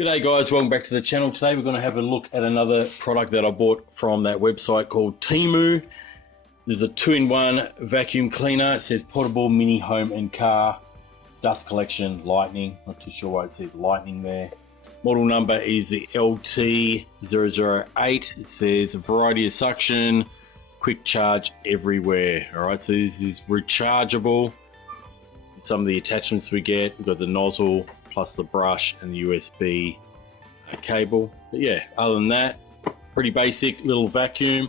G'day guys, welcome back to the channel. Today we're going to have a look at another product that I bought from that website called TEMU. This is a 2-in-1 vacuum cleaner. It says portable mini home and car dust collection lightning. Not too sure why it says lightning there. Model number is the LT008. It says a variety of suction, quick charge everywhere. Alright, so this is rechargeable. Some of the attachments we get, we've got the nozzle plus the brush and the USB cable. But yeah, other than that, pretty basic little vacuum.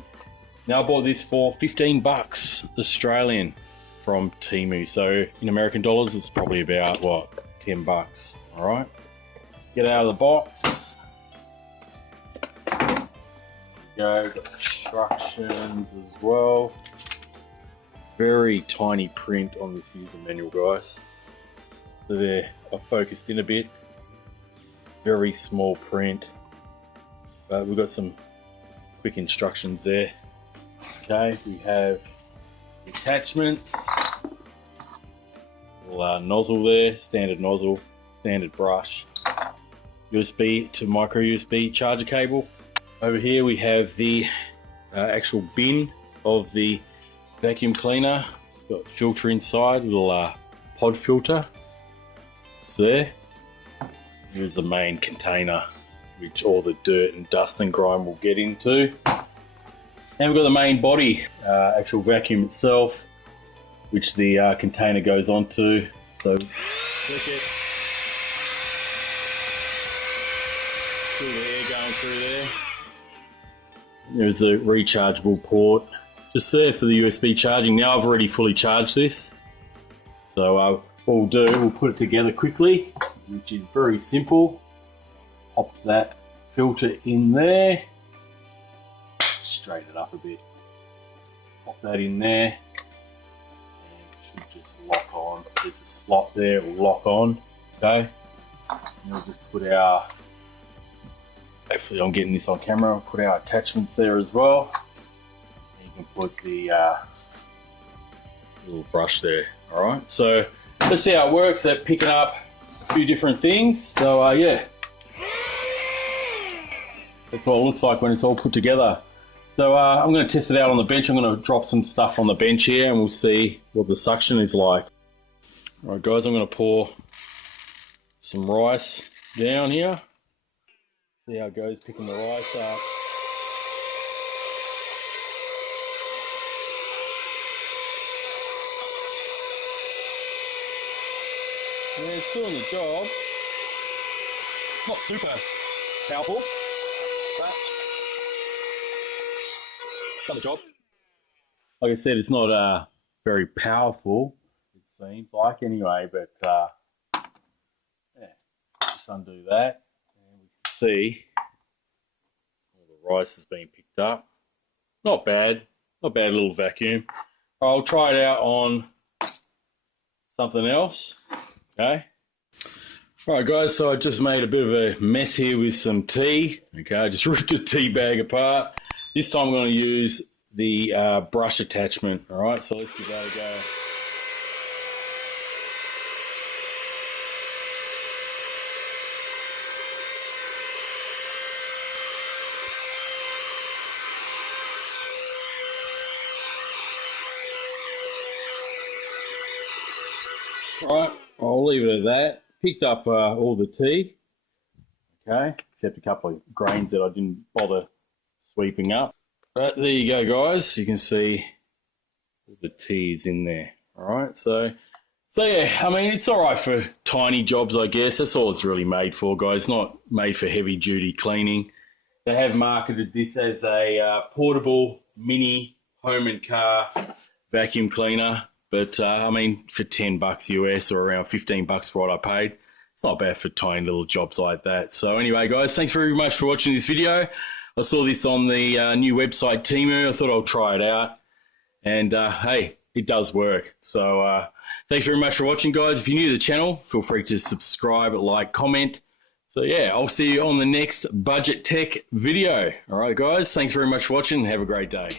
Now I bought this for 15 bucks Australian from Temu. So in American dollars, it's probably about what, 10 bucks. All right, let's get out of the box. Go, got instructions as well. Very tiny print on this user manual, guys. So there, I've focused in a bit. Very small print, but we've got some quick instructions there. Okay, we have attachments. Little nozzle there, standard nozzle, standard brush, USB to micro USB charger cable. Over here we have the actual bin of the vacuum cleaner. It's got a filter inside, little pod filter. It's there. Here's the main container, which all the dirt and dust and grime will get into. And we've got the main body, actual vacuum itself, which the container goes onto. So click it. Feel the air going through there. There's a rechargeable port just there for the USB charging. Now I've already fully charged this. So what we'll do, we'll put it together quickly, which is very simple. Pop that filter in there. Straighten it up a bit. Pop that in there. And it should just lock on. There's a slot there, it will lock on. Okay. And we'll just put our, hopefully I'm getting this on camera, we'll put our attachments there as well. And you can put the little brush there. Alright, so let's see how it works at picking up a few different things. So yeah, that's what it looks like when it's all put together. So I'm going to test it out on the bench. I'm going to drop some stuff on the bench here and we'll see what the suction is like. Alright guys, I'm going to pour some rice down here. See how it goes picking the rice up. Yeah, it's doing the job. It's not super powerful, but it's done the job. Like I said, it's not very powerful, it seems like anyway, but yeah, just undo that and we can see all the rice has been picked up. Not bad little vacuum. I'll try it out on something else. Okay. Alright guys, so I just made a bit of a mess here with some tea. Okay, I just ripped the tea bag apart. This time I'm going to use the brush attachment. Alright, so let's give that a go. Alright, I'll leave it at that. Picked up all the tea, okay, except a couple of grains that I didn't bother sweeping up. But there you go guys, you can see the tea is in there. Alright, so yeah, I mean it's alright for tiny jobs I guess. That's all it's really made for, guys. It's not made for heavy duty cleaning. They have marketed this as a portable mini home and car vacuum cleaner. But I mean, for 10 bucks US or around 15 bucks for what I paid, it's not bad for tiny little jobs like that. So anyway, guys, thanks very much for watching this video. I saw this on the new website Temu. I thought I'll try it out. And hey, it does work. So thanks very much for watching, guys. If you're new to the channel, feel free to subscribe, like, comment. So yeah, I'll see you on the next budget tech video. All right, guys, thanks very much for watching. Have a great day.